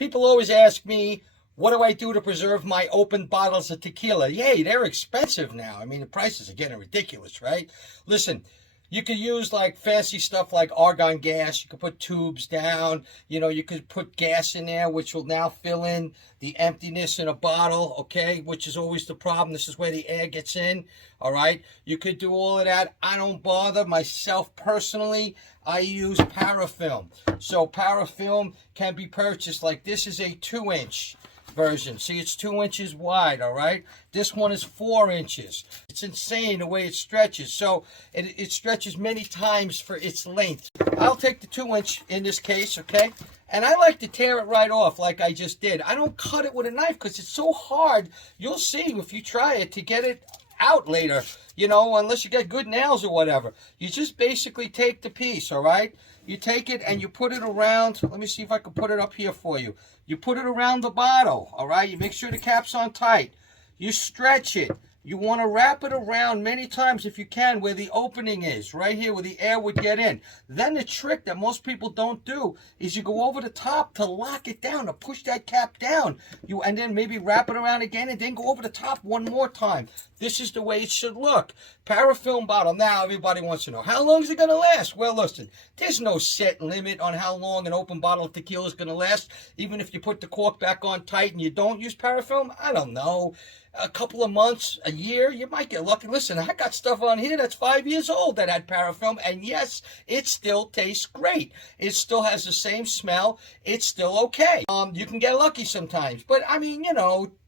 People always ask me, what do I do to preserve my open bottles of tequila? Yay, they're expensive now. I mean, the prices are getting ridiculous, right? Listen, you could use like fancy stuff like argon gas. You could put tubes down. You could put gas in there, which will now fill in the emptiness in a bottle, okay? Which is always the problem. This is where the air gets in, all right? You could do all of that. I don't bother. Myself personally, I use parafilm. So parafilm can be purchased. Like this is a 2-inch version. See, it's 2 inches wide, all right? This one is 4 inches. It's insane the way it stretches. So it stretches many times for its length. I'll take the 2-inch in this case, okay? And I like to tear it right off like I just did. I don't cut it with a knife because it's so hard. You'll see if you try it to get it out later, unless you get good nails or whatever. You just basically take the piece, all right? You take it and you put it around. Let me see if I can put it up here for you. You put it around the bottle, all right? You make sure the cap's on tight. You stretch it. You want to wrap it around many times if you can where the opening is, right here where the air would get in. Then the trick that most people don't do is you go over the top to lock it down, to push that cap down. And then maybe wrap it around again and then go over the top one more time. This is the way it should look. Parafilm bottle. Now everybody wants to know, how long is it going to last? Well, listen, there's no set limit on how long an open bottle of tequila is going to last. Even if you put the cork back on tight and you don't use parafilm, I don't know. A couple of months, a year, you might get lucky. Listen, I got stuff on here that's 5 years old that had parafilm, and yes, it still tastes great. It still has the same smell. It's still okay. You can get lucky sometimes, but I mean,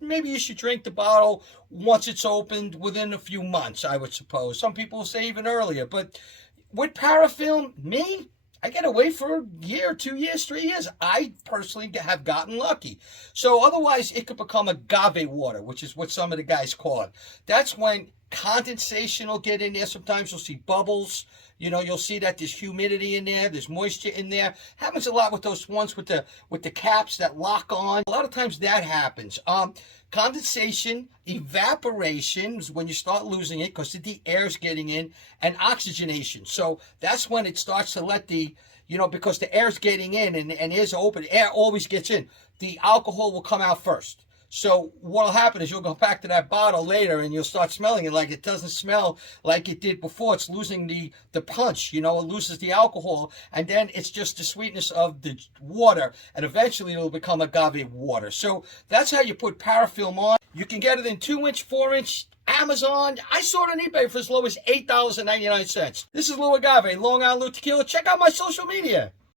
maybe you should drink the bottle once it's opened within a few months, I would suppose. Some people will say even earlier, but with parafilm, I get away for a year, 2 years, 3 years. I personally have gotten lucky. So otherwise, it could become agave water, which is what some of the guys call it. That's when condensation will get in there. Sometimes you'll see bubbles. You'll see that there's humidity in there. There's moisture in there. Happens a lot with those ones with the caps that lock on. A lot of times that happens. Condensation, evaporation is when you start losing it because the air's getting in, and oxygenation. So that's when it starts to let because the air's getting in and air's open, air always gets in. The alcohol will come out first. So what'll happen is you'll go back to that bottle later and you'll start smelling it like it doesn't smell like it did before. It's losing the punch, it loses the alcohol, and then it's just the sweetness of the water, and eventually it'll become agave water. So that's how you put parafilm on. You can get it in 2-inch, 4-inch, Amazon. I saw it on eBay for as low as $8.99. This is Lou Agave, Long Island Lou Tequila. Check out my social media.